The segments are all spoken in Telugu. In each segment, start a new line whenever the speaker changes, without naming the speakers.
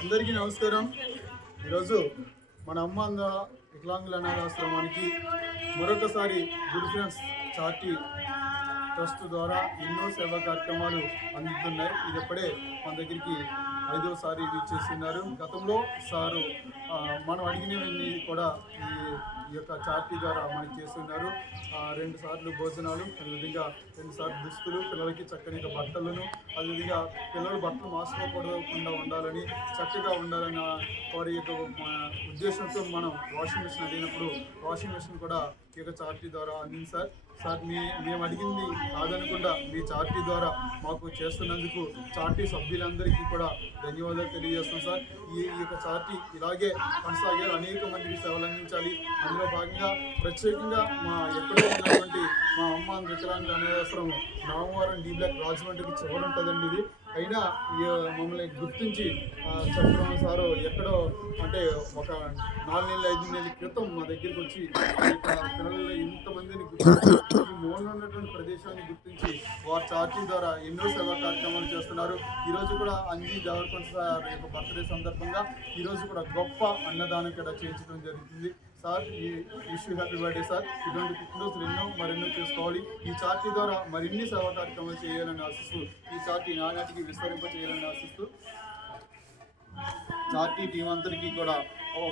అందరికీ నమస్కారం. ఈరోజు మన అమ్మ వికలాంగుల అనాథాశ్రమానికి మరొకసారి గుడ్ ఫ్రెండ్స్ చార్టీ ట్రస్ట్ ద్వారా ఎన్నో సేవా కార్యక్రమాలు అందుతున్నాయి. ఇది ఎప్పుడే మన దగ్గరికి ఐదోసారి ఇది చేస్తున్నారు. గతంలో సారు మనం అడిగినవన్నీ కూడా ఈ ఈ యొక్క చార్టీ ద్వారా మనకి చేస్తున్నారు. రెండు సార్లు భోజనాలు అదేవిధంగా రెండు సార్లు దుస్తులు పిల్లలకి చక్కని బట్టలను అదేవిధంగా పిల్లలు బట్టలు మాసుకోకుండా ఉండాలని చక్కగా ఉండాలన్న వారి యొక్క ఉద్దేశంతో మనం వాషింగ్ మిషన్ అడిగినప్పుడు వాషింగ్ మిషన్ కూడా ఈ యొక్క చార్టీ ద్వారా అందింది సార్. సార్ మీ మేము అడిగింది కాదనకుండా మీ చార్టీ ద్వారా మాకు చేస్తున్నందుకు చార్టీ సభ్యులందరికీ కూడా ధన్యవాదాలు తెలియజేస్తాం సార్. ఈ ఈ యొక్క చార్టీ ఇలాగే కొనసాగే అనేక మందికి సేవలు అందించాలి అందులో భాగంగా ప్రత్యేకంగా మా ఎక్కడో ఉన్నటువంటి మా అమ్మ వికలాంగ అనాథాశ్రమం నామవారం డి బ్లాక్ రాజమండ్రికి చివరుంటుందండి ఇది. అయినా ఈ మమ్మల్ని గుర్తించి ఆ, చెప్పడం సారు ఎక్కడో అంటే ఒక నాలుగు నెలలు ఐదు నెలల క్రితం మా దగ్గరికి వచ్చి పిల్లలు ఇంతమందిని ఉన్నటువంటి ప్రదేశాన్ని గుర్తించి వారి చార్టీ ద్వారా ఎన్నో సేవా కార్యక్రమాలు చేస్తున్నారు. ఈరోజు కూడా అంజీ దేవరకొండ సార్ యొక్క బర్త్డే సందర్భంగా ఈరోజు కూడా గొప్ప అన్నదానం ఇక్కడ చేయించడం జరుగుతుంది. సార్ ఈ విష్ హ్యాపీ బర్త్డే సార్. ఇటువంటి పుట్టినరోజులు ఎన్నో మరెన్నో చేసుకోవాలి. ఈ చార్టీ ద్వారా మరిన్ని సేవా కార్యక్రమాలు చేయాలని ఆశిస్తూ ఈ చార్టీ నానాటికి విస్తరింప చేయాలని ఆశిస్తూ చార్టీ టీం అందరికీ కూడా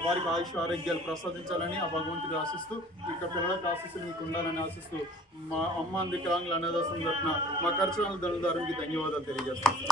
వారికి ఆయుష్ ఆరోగ్యాలు ప్రసాదించాలని ఆ భగవంతుడు ఆశిస్తూ ఇక్కడ పిల్లలకు ఆశిస్సులు మీకు ఉండాలని ఆశిస్తూ మా అమ్మ వికలాంగుల అనేదాసం తరఫున మా ఖర్చు ధనుదారునికి ధన్యవాదాలు తెలియజేస్తాను